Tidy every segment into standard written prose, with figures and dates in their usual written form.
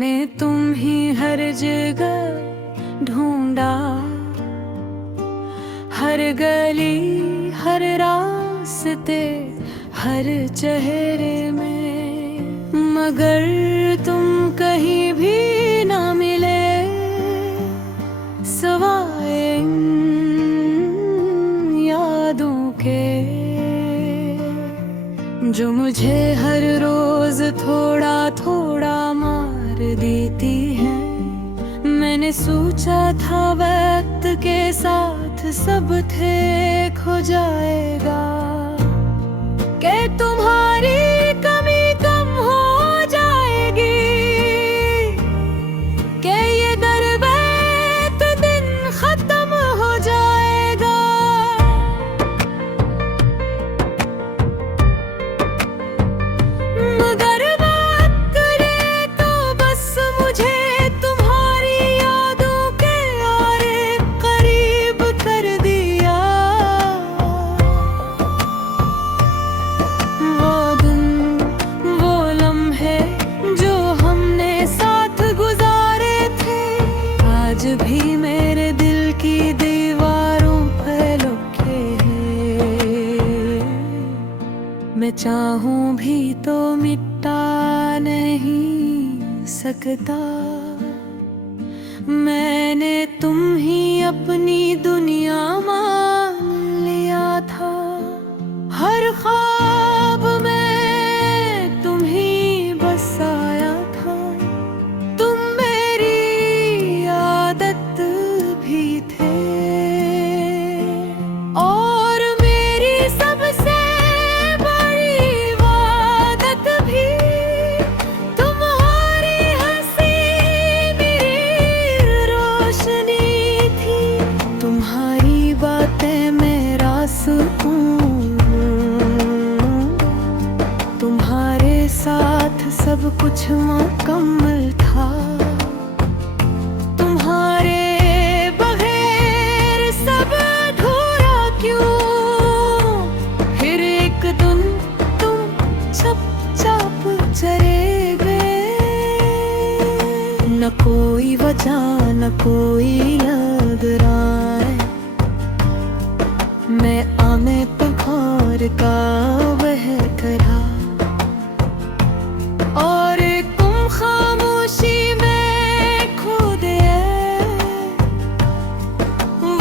मैंने तुम ही हर जगह ढूंढा, हर गली हर रास्ते हर चेहरे में, मगर तुम कहीं भी ना मिले सवाए इन यादों के, जो मुझे हर रोज थोड़ा थोड़ा मार देती है। मैंने सोचा था वक्त के साथ सब ठीक हो जाएगा, कि तुम्हारी कमी कम हो जाएगी, कि ये दर्द एक दिन खत्म हो जाएगा। मगर बात करे तो बस मुझे तुम्हारी यादों के और करीब कर दिया। वो दिन वो लम्हे जो हमने साथ गुजारे थे, आज भी मेरे दिल की दीवारों पर लुके हैं। मैं चाहूं भी तो मिटा नहीं सकता। मैंने तुम ही अपनी दुनिया मान लिया था, हर ख्वाब में तुम ही बसाया था। तुम मेरी आदत भी थे और मेरी सबसे बड़ी इबादत भी। तुम्हारी हंसी मेरी रोशनी थी, तुम्हारी बातें मेरा सुकून। तुम्हारे साथ सब कुछ मुकम्मल था, तुम्हारे बगैर सब अधूरा क्यों। फिर एक दिन तुम चुपचाप चले गए, न कोई वजह न कोई लग रहा है। मैं आने पखार का वह करा, और तुम खामोशी में खो गए।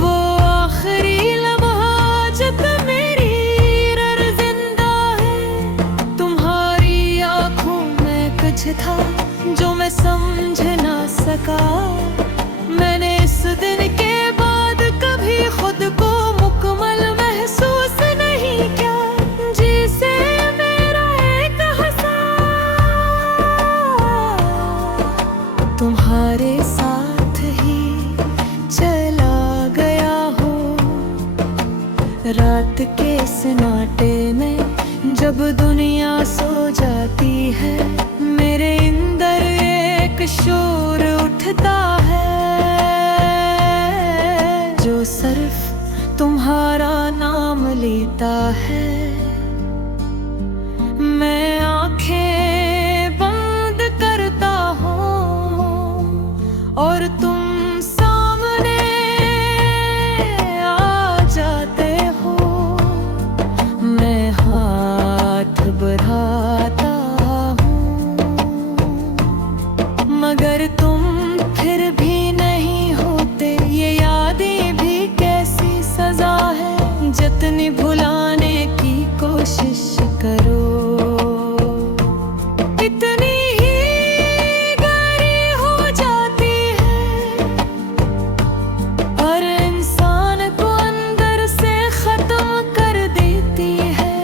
वो आखिरी लम्हा जब मेरी रर जिंदा है, तुम्हारी आंखों में कुछ था जो मैं समझ ना सका। मैंने इस दिन के बाद कभी खुद को मुकम्मल महसूस नहीं किया, जिसे मेरा एक हंसा तुम्हारे साथ ही चला गया हो। रात के सन्नाटे में जब दुनिया सो जाती है, मेरे अंदर एक शोर उठता है, जो सिर्फ तुम्हारा नाम लेता है। मैं आंखें बंद करता हूँ और तुम सामने आ जाते हो। मैं हाथ बढ़ाता हूँ, मगर तुम फिर भी नहीं होते। ये यादें भी कैसी सजा है, जितनी भुलाने की कोशिश करो इतनी ही गहरी हो जाती है, और इंसान को अंदर से खत्म कर देती है।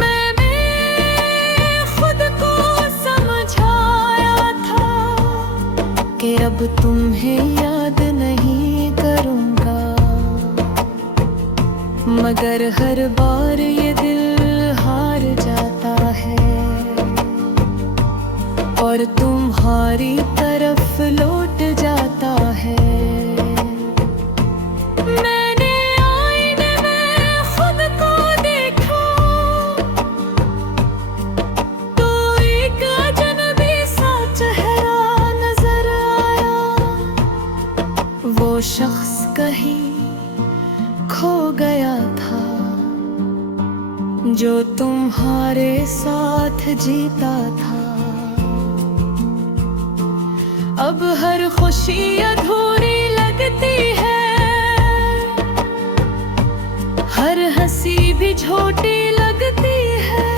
मैंने खुद को समझाया था कि अब तुम्हें याद नहीं करूँगा, मगर हर बार ये दिल हार जाता है और तुम्हारी तरफ लौट जाता है। मैंने आईने में खुद को देखा तो एक अजनबी सा शख्स कहीं खो गया था, जो तुम्हारे साथ जीता था। अब हर खुशी अधूरी लगती है, हर हंसी भी छोटी लगती है।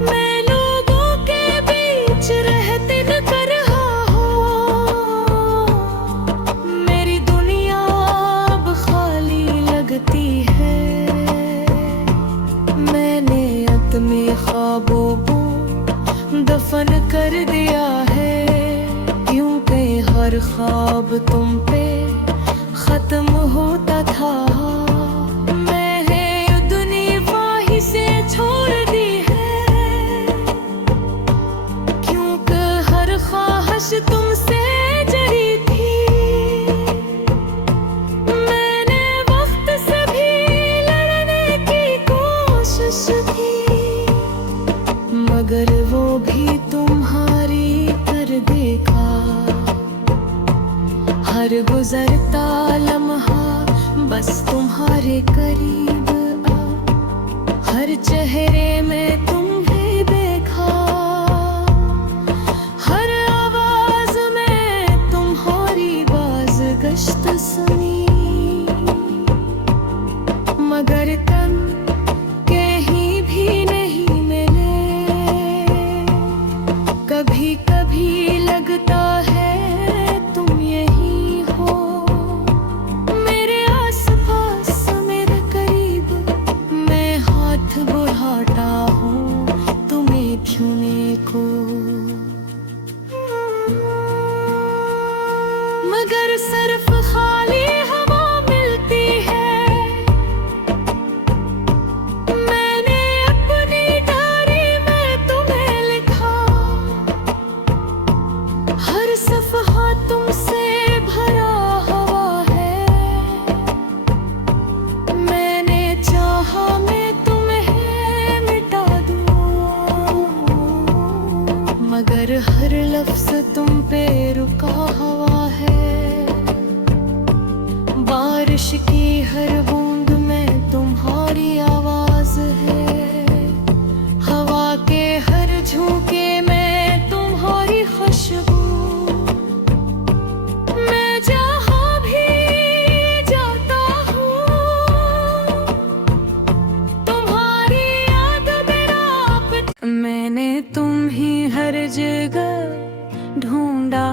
मैं लोगों के बीच रहते न कर रहा हूँ, मेरी दुनिया अब खाली लगती है। मैंने अपने ख्वाबों को दफन कर दिया है, क्योंकि हर ख्वाब तुम पे खत्म होता था। मैंने ये दुनिया वहीं से छोड़ दी है, क्योंकि हर ख्वाहिश तुमसे जड़ी थी। मैंने वक्त से भी लड़ने की कोशिश की, मगर वो भी तुम्हारी कर देखा। हर गुजरता लम्हा बस तुम्हारे करीब आ, हर चेहरे में तुम्हें देखा। हर आवाज में तुम्हारी बाज़गश्त सुनी, मगर तन कहीं भी नहीं मिले। कभी कभी लगता है तुम यही हो, मेरे आसपास मेरे करीब। मैं हाथ बढ़ाता हूँ तुम्हें छूने को, मगर सिर्फ खाली हवा मिलती है। मैंने अपनी डायरी में तुम्हें लिखा, हर सफ़हा तुमसे भरा हुआ है। मैंने चाहा मैं तुम्हें मिटा दूँ, मगर हर लफ्ज़ तुम पे रुका हुआ है। बारिश की हर बूंद में तुम्हारी आवाज़ है, हवा के हर झोंके में तुम्हारी खुशबू। मैं जहाँ भी जाता हूँ, तुम्हारी याद मेरा मैंने तुम ही हर जगह ढूंढा,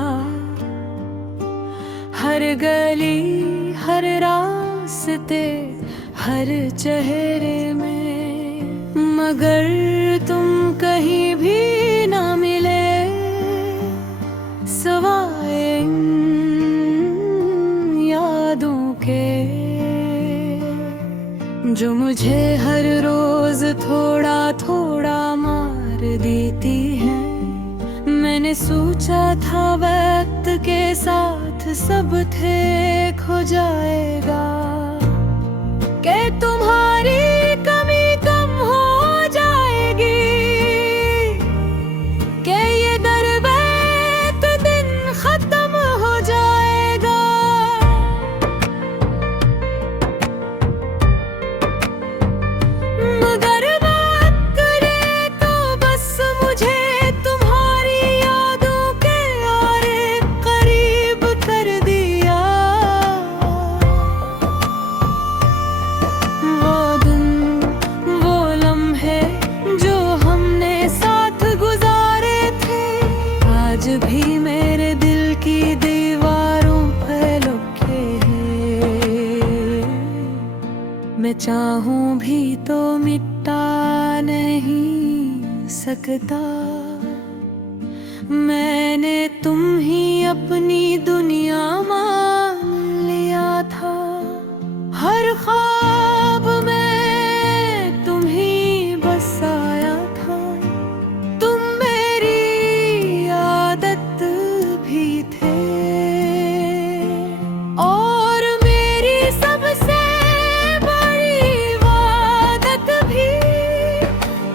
हर गली हर रास्ते हर चेहरे में, मगर तुम कहीं भी ना मिले सवाए इन यादों के, जो मुझे हर रोज थोड़ा थोड़ा मार देती है। मैंने सोचा था वक्त के साथ सब ठीक हो जाएगा, कि तुम्हारी कमी कम हो जाएगी, कि ये दर्द एक दिन खत्म हो जाएगा। मगर बात करे तो बस मुझे तुम्हारी यादों के और करीब कर दिया। वो दिन वो लम्हे जो हमने साथ गुजारे थे, आज भी मेरे दिल की दीवारों पे लिखे हैं। मैं चाहूं भी तो मिटा नहीं सकता। मैंने तुम ही अपनी दुनिया मान लिया था, हर ख्वाब में तुम ही बसाया था। तुम मेरी आदत भी थे, और मेरी सबसे बड़ी इबादत भी।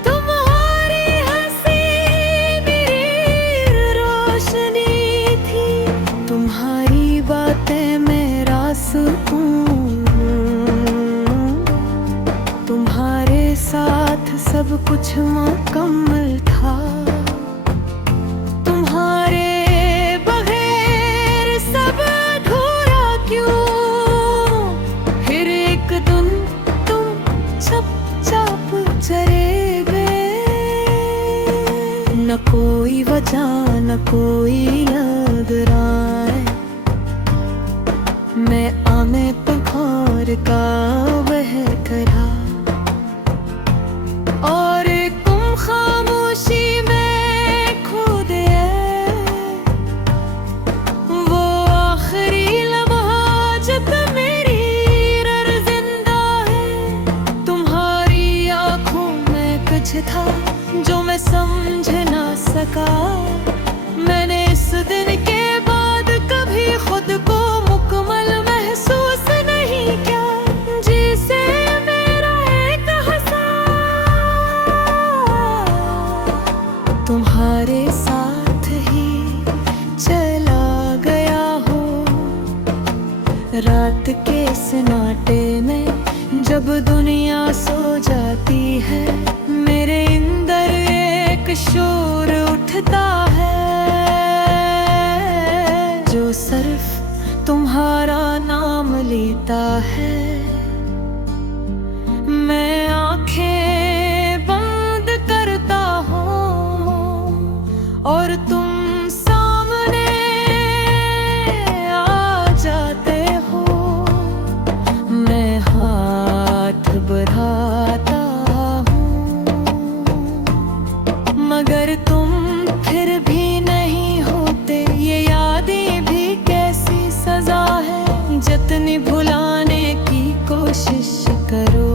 तुम्हारी हंसी मेरी रोशनी थी, तुम्हारी मुकम्मल था। तुम्हारे बगैर सब अधूरा क्यों, फिर एक दिन तुम चुपचाप चले गए। न कोई वजह न कोई याद राय, मैं आमे पखार का वह करा, और तुम खामोशी में खो गए। वो आखिरी लम्हा जब मेरी रर जिंदा है, तुम्हारी आंखों में कुछ था जो मैं समझ ना सका। मैंने इस दिन के बाद कभी खुद को मुकम्मल महसूस नहीं किया, जिसे मेरा एक हंसा तुम्हारे साथ ही चला गया हो। रात के सन्नाटे में जब दुनिया सो जाती है, मेरे अंदर एक शोर उठता है जो सिर्फ तुम्हारा नाम लेता है। मैं आंखें बंद करता हूँ और तुम सामने आ जाते हो। मैं हाथ बढ़ाता मगर तुम फिर भी नहीं होते। ये यादें भी कैसी सजा है, जितनी भुलाने की कोशिश करो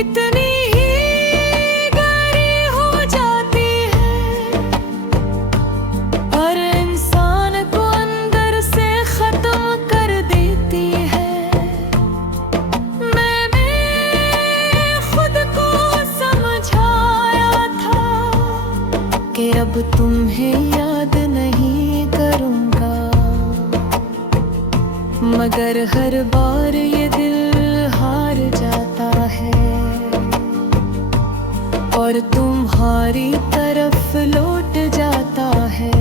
इतनी ही गहरी हो जाती है, और इंसान को अंदर से खत्म कर देती है। मैंने खुद को समझाया था कि अब तुम्हें याद नहीं करूँगा, मगर हर बार ये दिल हार जाता है और तुम्हारी तरफ लौट जाता है।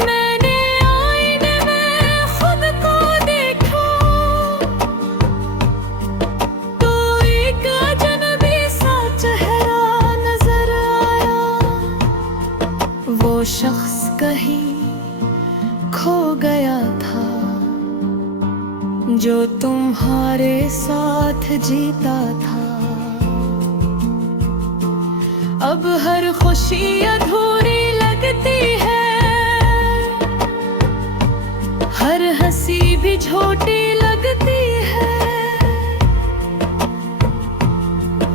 मैंने आईने में खुद को देखा तो एक अजनबी सा चेहरा नजर आया। वो शख्स कहीं खो गया था जो तुम्हारे साथ जीता था। अब हर खुशी अधूरी लगती है, हर हंसी भी छोटी लगती है।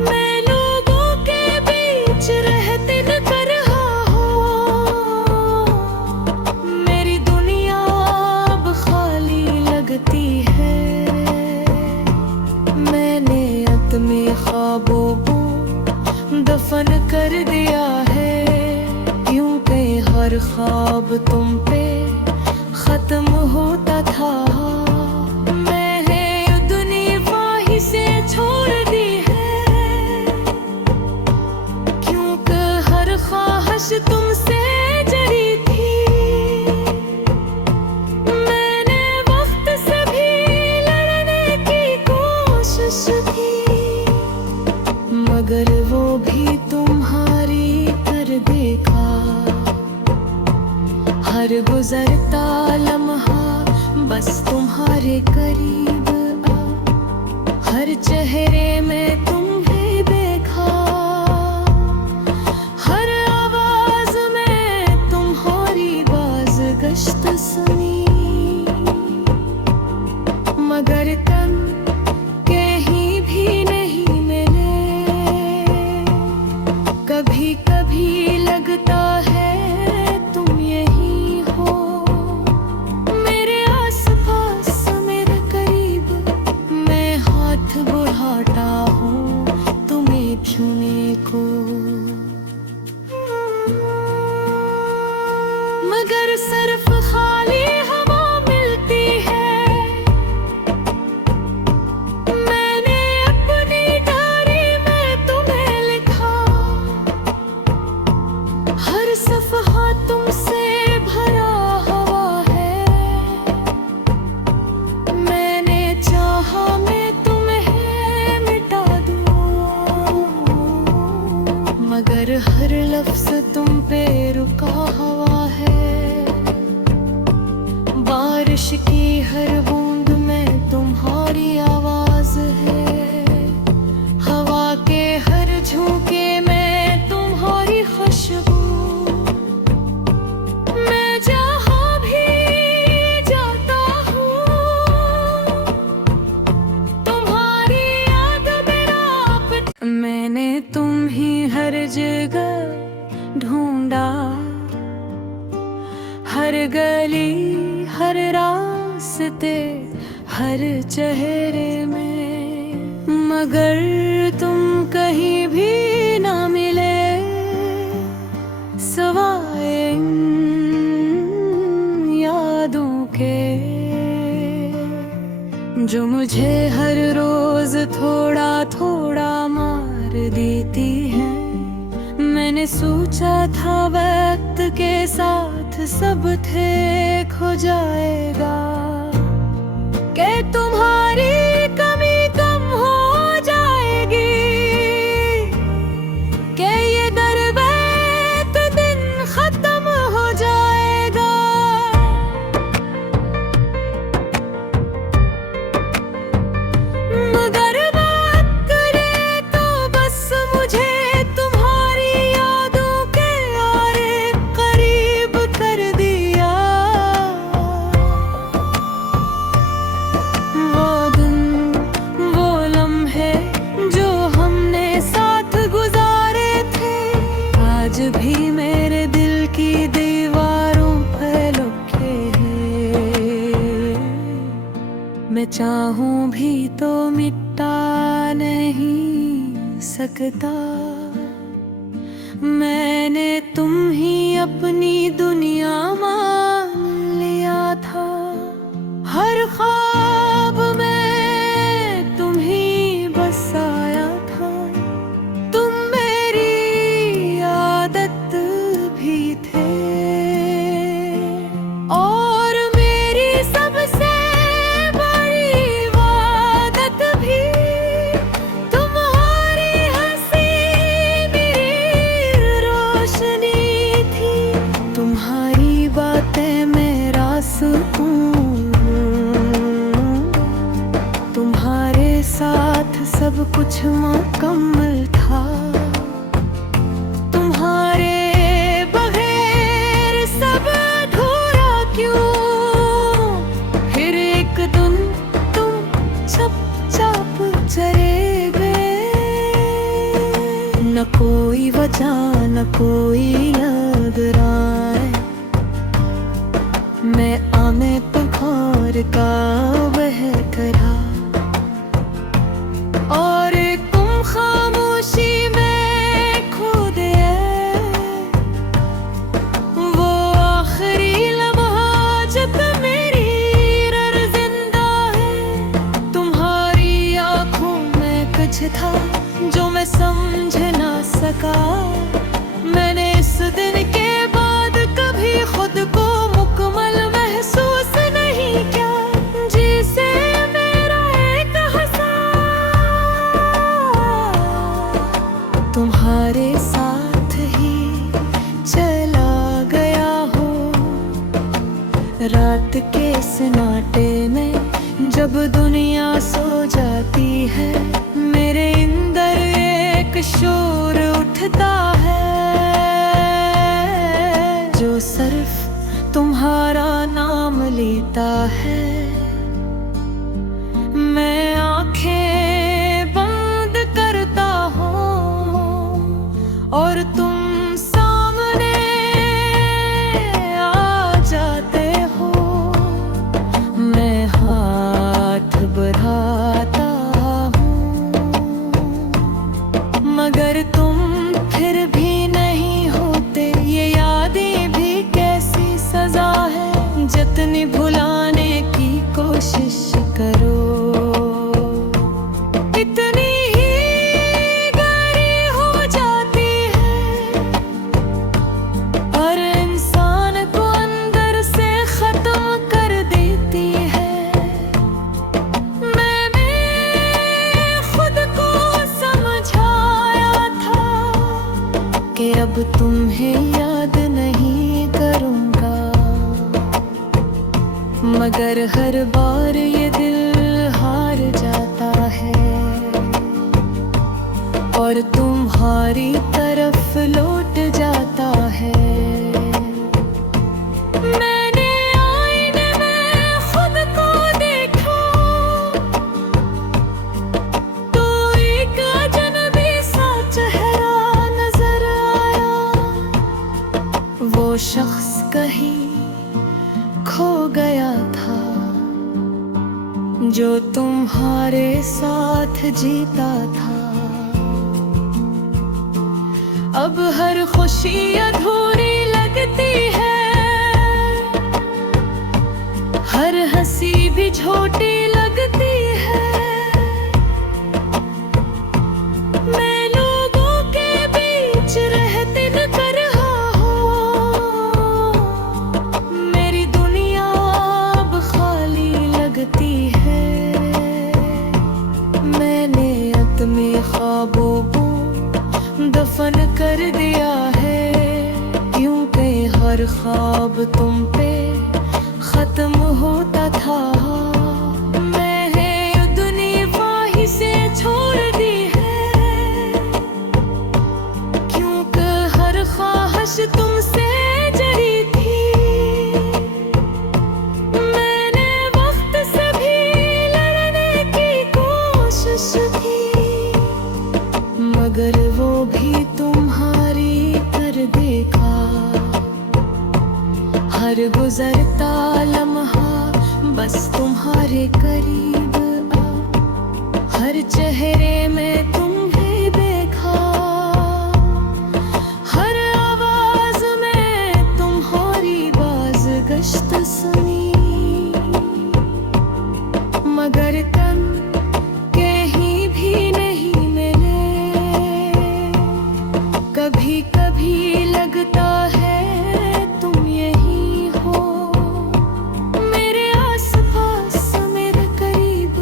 मैं लोगों के बीच रहते न कर रहा हूँ, मेरी दुनिया अब खाली लगती है। मैंने अपने ख्वाबों को दफन कर दिया है, क्योंकि हर ख्वाब तुम पे खत्म होता था। मैंने दुनिया वहीं से छोड़ दी है, क्योंकि हर ख्वाहिश तुमसे जड़ी थी। मैंने वक्त से भी लड़ने की कोशिश की, मगर वो भी तुम्हारी कर देखा। हर गुजरता लम्हा बस तुम्हारे करीब आ, हर चेहरे में तुम्हें देखा, हर आवाज में तुम्हारी बाज़गश्त सुनी। मगर तुम कहीं भी नहीं मिले। कभी कभी लगता है तुम यही हो, मेरे आसपास मेरे करीब। मैं हाथ बढ़ाता हूँ तुम्हें छूने को, मगर सिर्फ खाली हवा मिलती है। मैंने अपनी डायरी में हर लफ्ज तुम पे रुका हुआ है। बारिश की हर बूंद में तुम्हारी आवाज है। हवा के हर झोंके में तुम्हारी खुशबू। मैं जहाँ भी जाता हूँ तुम्हारी याद मेरा। मैंने तुम ही हर जगह ढूंढा, हर गली हर रास्ते हर चेहरे में, मगर तुम कहीं भी ना मिले सवाए इन यादों के, जो मुझे हर रोज थोड़ा थोड़ा मार देती है। मैंने सोचा था वक्त के साथ सब ठीक हो जाएगा, कि तुम्हारी कमी कम हो जाएगी, कि ये दर्द दिन खत्म हो जाएगा। मगर बात करे तो बस मुझे तुम्हारी यादों के आरे करीब कर दिया। वो दिन वो लम्हे जो हमने साथ गुजारे थे, आज भी मेरे दिल की दीवारों पर लुके हैं। मैं चाहूं भी तो मिटा नहीं सकता। मैंने तुम ही अपनी दुनिया मान लिया था। हर ख्वाब में तुम ही बसाया था। तुम मेरी आदत भी थे और मेरी सबसे बड़ी इबादत भी। तुम्हारी हंसी मेरी रोशनी थी, तुम्हारी बातें मेरा सुकून। तुम्हारे साथ सब कुछ मुकम्मल था। तुम्हारे बगैर सब अधूरा क्यों। फिर एक दिन तुम चुपचाप चले गए, न कोई वजह न कोई नगराए। मैं आने पखार का वह करा, और तुम खामोशी में खो गए। वो आखिरी लम्हा जब मेरी रर जिंदा है। तुम्हारी आंखों में कुछ था जो मैं समझ ना सका। मैंने इस दिन के बाद कभी खुद को मुकम्मल महसूस नहीं किया, जिसे मेरा एक हिस्सा तुम्हारे साथ ही चला गया हो। रात के सन्नाटे में जब दुनिया सो जाती है, मेरे अंदर एक शोर उठता है, जो सिर्फ तुम्हारा नाम लेता है। मैं आंखें बंद करता हूँ और तुम सामने आ जाते हो। मैं हाथ बढ़ाता हूँ, मगर तुम फिर भी नहीं होते। ये यादें भी कैसी सजा है, जितनी भुलाने की अब तुम्हें याद नहीं करूँगा, मगर हर बार ये दिल हार जाता है और तुम्हारी तरफ लौट जाता है। मैंने आईने में खुद को देखा तो एक अजनबी सा चेहरा नजर आया। वो शख्स कहीं खो गया था जो तुम्हारे साथ जीता था। अब हर खुशी अधूरी लगती है, हर हंसी भी छोटी लगती है। मैं लोगों के बीच रहती न कर रहा हूँ, मेरी दुनिया अब खाली लगती है। मैंने अपने ख्वाबों को दफन कर दिया है, क्योंकि हर ख्वाब तुम पे खत्म होता था। मैं दुनिया वहीं से छोड़ दी है, क्योंकि हर ख्वाहिश तुमसे जड़ी थी। मैंने वक्त से भी लड़ने की कोशिश की, मगर वो भी तुम्हारी कर देखा। हर गुजरता लम्हा बस तुम्हारे करीब आ, हर चेहरे में तुम्हें देखा, हर आवाज में तुम्हारी बाज़गश्त सुनी। मगर तुम कहीं भी नहीं मिले। कभी कभी लगता है तुम यही हो, मेरे आसपास मेरे करीब।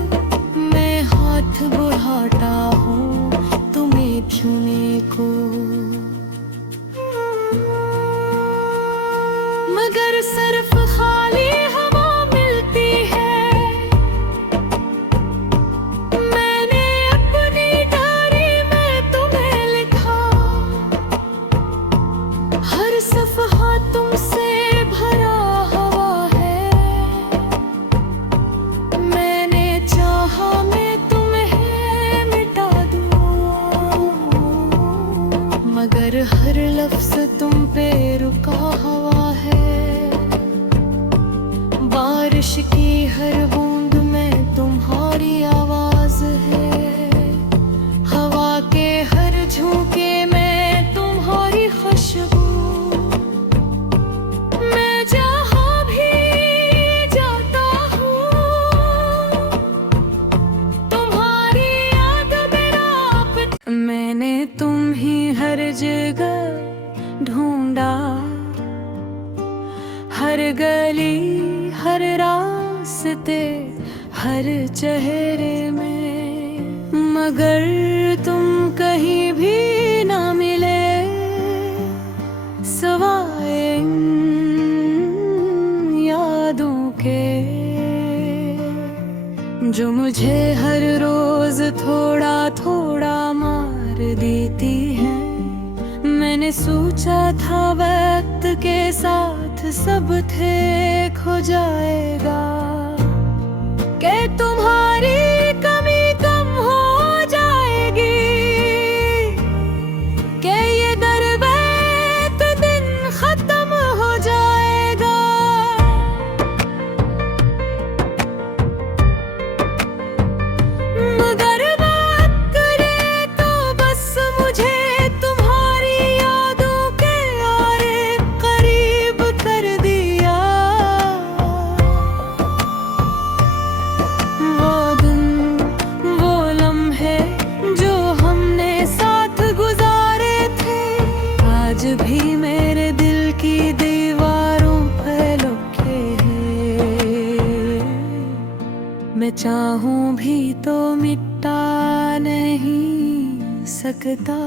मैं हाथ बढ़ाता हूँ तुम्हें छूने को, मगर सिर्फ खाली हवा मिलती है। मैंने अपनी डायरी में तुम्हें लिखा, हर सफ़हा तुमसे भरा हुआ है। मैंने चाहा मैं तुम्हें मिटा दूँ, मगर हर लफ्ज़ तुम पे रुका हुआ है। बारिश की हर बूंद में तुम्हारी आवाज़ है, हवा के हर झोंके में तुम्हारी खुशबू। मैं जहाँ भी जाता हूँ तुम्हारी याद मेरा मैंने तुम ही हर जगह ढूंढा, हर गली हर रास्ते हर चेहरे में, मगर तुम कहीं भी ना मिले सवाए इन यादों के, जो मुझे हर रोज थोड़ा थोड़ा मार देती है। मैंने सोचा था वक्त के साथ सब ठीक हो जाएगा, कि तुम्हारी कमी कम हो जाएगी, कि ये दर्द एक दिन खत्म हो जाएगा। मगर बात करे तो बस मुझे तुम्हारी यादों के और करीब कर दिया। वो दिन वो लम्हे जो हमने साथ गुजारे थे, आज भी मेरे दिल की दीवारों पे लुके हैं। मैं चाहूं भी तो मिटा नहीं सकता,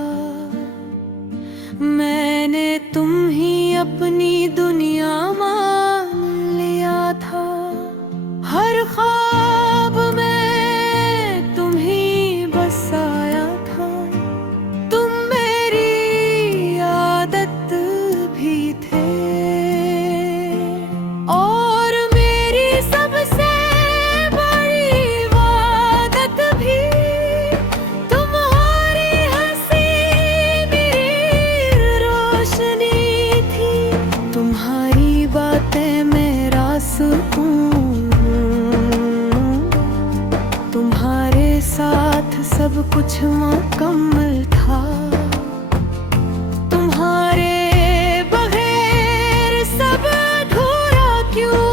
मैंने तुम ही अपनी दुनिया मान लिया था। हर ख्वाब में तुम ही बसाया था। तुम मेरी आदत भी थे और मेरी सबसे बड़ी इबादत भी। तुम्हारी हंसी मेरी रोशनी थी। तुम्हारी बातें मेरा सुकून। तुम्हारे साथ सब कुछ मुकम्मल था। तुम्हारे बगैर सब अधूरा क्यों।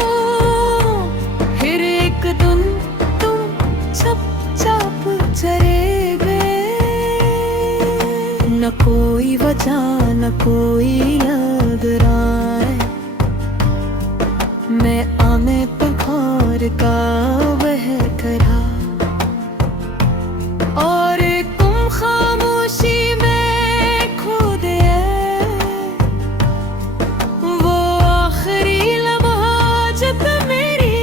फिर एक दिन तुम चुपचाप चले गए। न कोई वजह न कोई यादराए। मैं आने पखार का वह करा और तुम खामोशी में खो गए। वो आखिरी लम्हा जब मेरी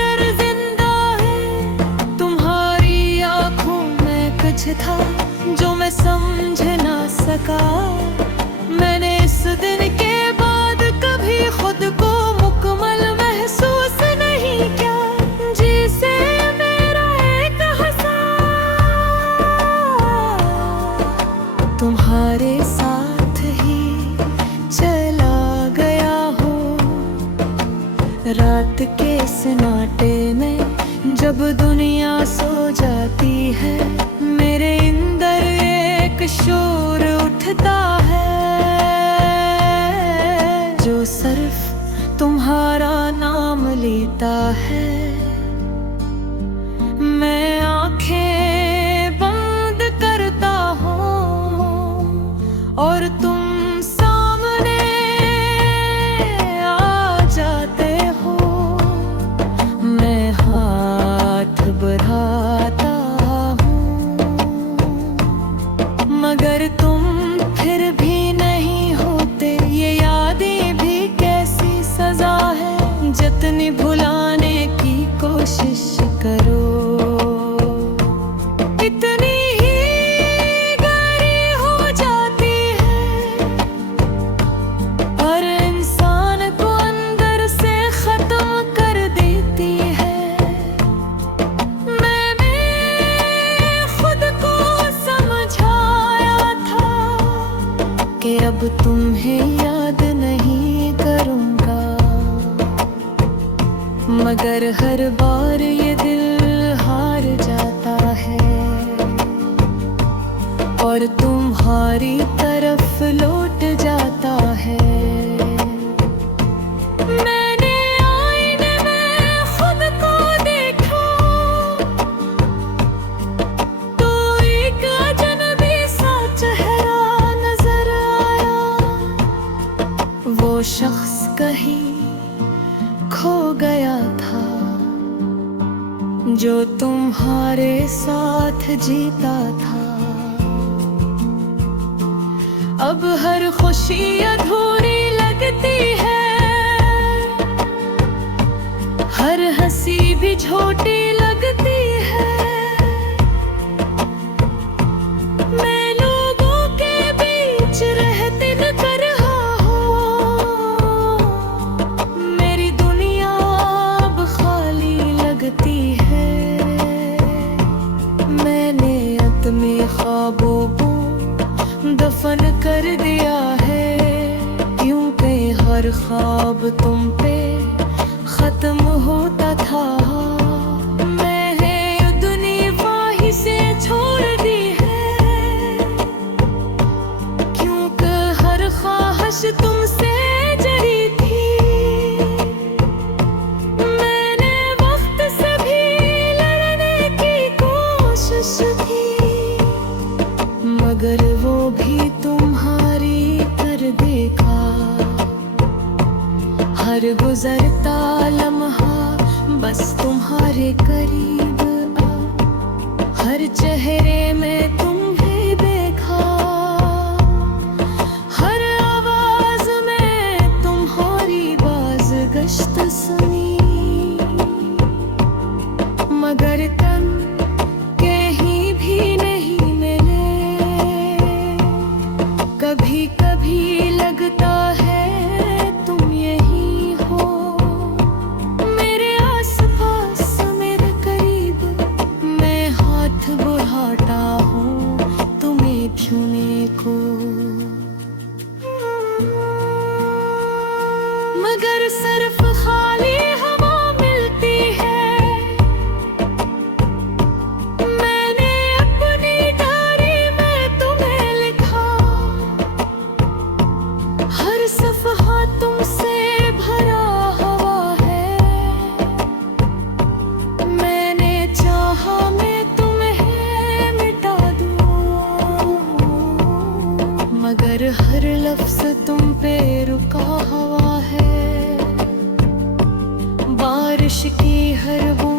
रर जिंदा है। तुम्हारी आंखों में कुछ था जो मैं समझ ना सका। मैंने इस दिन के बाद कभी खुद को मुकम्मल महसूस नहीं किया। जिसे मेरा एक हंसा तुम्हारे साथ ही चला गया हो। रात के सन्नाटे में जब दुनिया सो जाती है। मेरे अंदर एक शोर उठता है जो सिर्फ तुम्हारा नाम लेता है। मैं आंखें बंद करता हूँ और तुम सामने आ जाते हो। मैं हाथ बढ़ाता हूँ मगर तुम फिर भी नहीं होते। ये यादें भी कैसी सजा है। जितनी भुलाने की कोशिश करो इतनी ही गहरी हो जाती है। और इंसान को अंदर से खत्म कर देती है। मैंने खुद को समझाया था कि अब तुम्हें याद नहीं करूँगा। मगर हर बार ये दिल हार जाता है और तुम्हारी तरफ लौट जाता है। मैंने आईने में खुद को देखा तो एक अजनबी सा चेहरा नजर आया। वो शख्स कहीं खो गया था जो तुम्हारे साथ जीता था। अब हर खुशी अधूरी लगती है। हर हंसी भी छोटी लगती है। मैं लोगों के बीच रहते न कर रहा हूँ। मेरी दुनिया अब खाली लगती है। मैंने अपने ख्वाबों को दफन कर दिया है। क्योंकि हर ख्वाब तुम पे खत्म होता था। मैंने ये दुनिया वहीं से छोड़ दी है। क्योंकि हर ख्वाहिश तुमसे जड़ी थी। मैंने वक्त से भी लड़ने की कोशिश की मगर वो भी तुम्हारी कर देखा। हर गुजरता लम्हा बस तुम्हारे करीब आ। हर चेहरे में तुम्हें देखा। कभी कभी लगता है तुम यही हो, मेरे आसपास मेरे करीब, मैं हाथ बढ़ाता हूँ तुम्हें छूने को। मगर सिर्फ खाली हवा मिलती है, मैंने अपनी डायरी में तुम्हें लिखा, हर सफ़हा तुमसे भरा हुआ है, मैंने चाहा मैं तुम्हें मिटा दूँ, मगर हर लफ्ज़ तुम पे रुका हुआ है, बारिश की हर बूंद